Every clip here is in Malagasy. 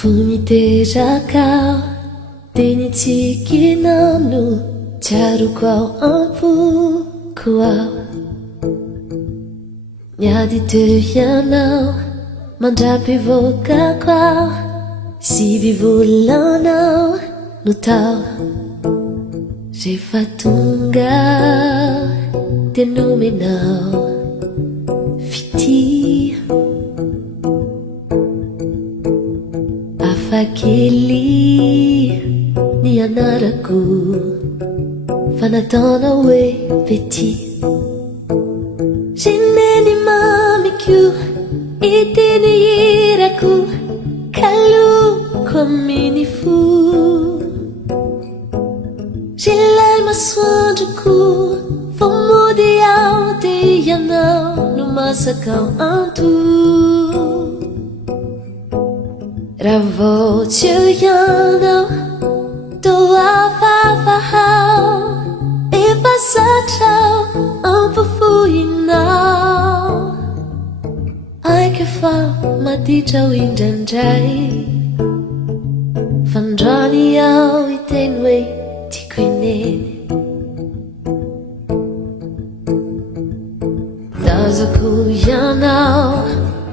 Fonitezakao Tenitsiki no tiaroko ao ampoko ao Miady teo ianao mandrapivokako ao Sivy volanao no tao Rehefa tonga tenomenao Fity afakely ny anarako fa nataonao hoe Betia Neny mamiko iteny irako kaloko amin'ny fo Ilay masoandroko vao mody ao dia ianao no masaka ao anto Raha vao tsy eo ianao toa vavahao efa satrao ampafohinao Aiko fa maditra ho indraindray Fandroany ao iteny hoe tiako ineny Tazako ianao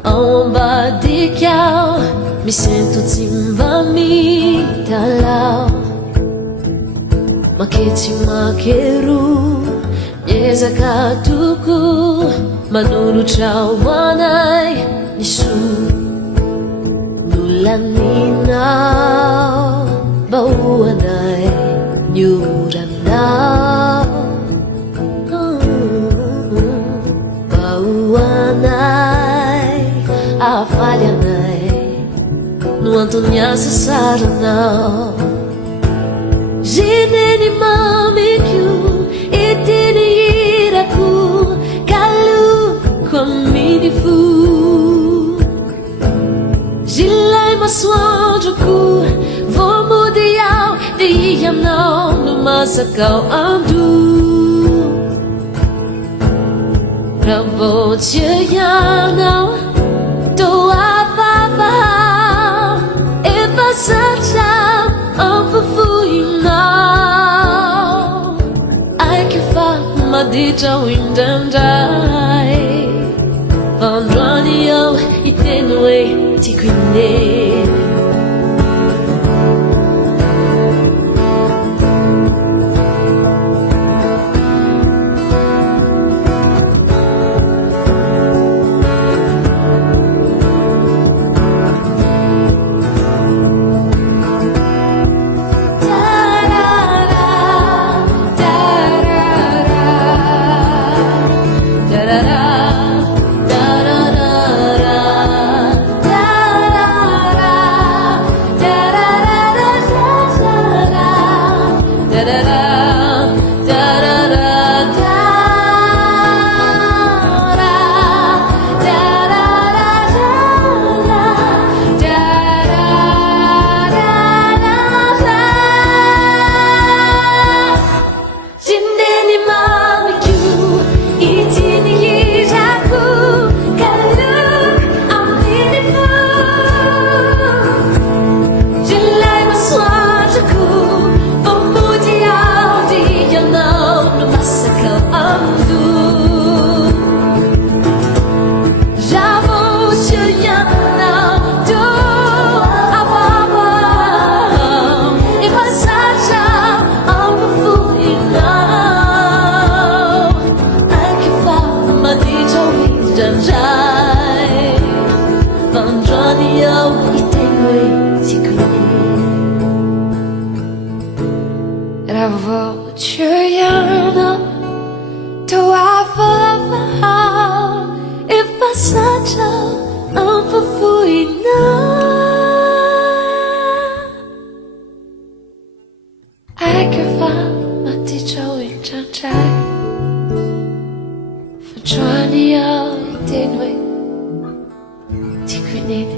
ao ambadika ao Misento tsy mba mitalao Maketsy makero miezaka toko Manolotra ho anay ny soa Nolaninao mba ho anay ny oranao Mba ho anay afaly anay No antony asa saranao Neny mamiko iteny irako kaloko amin'ny fo Ilay masoandroko vao mody ao dia ianao no masaka ao ando Raha vao tsy eo ianao toa vavahao efa satrao ampafohinao Aiko fa maditra ho indraindray Fandroany ao iteny hoe tiako ineny Fandroany ao iteny hoe tiako ineny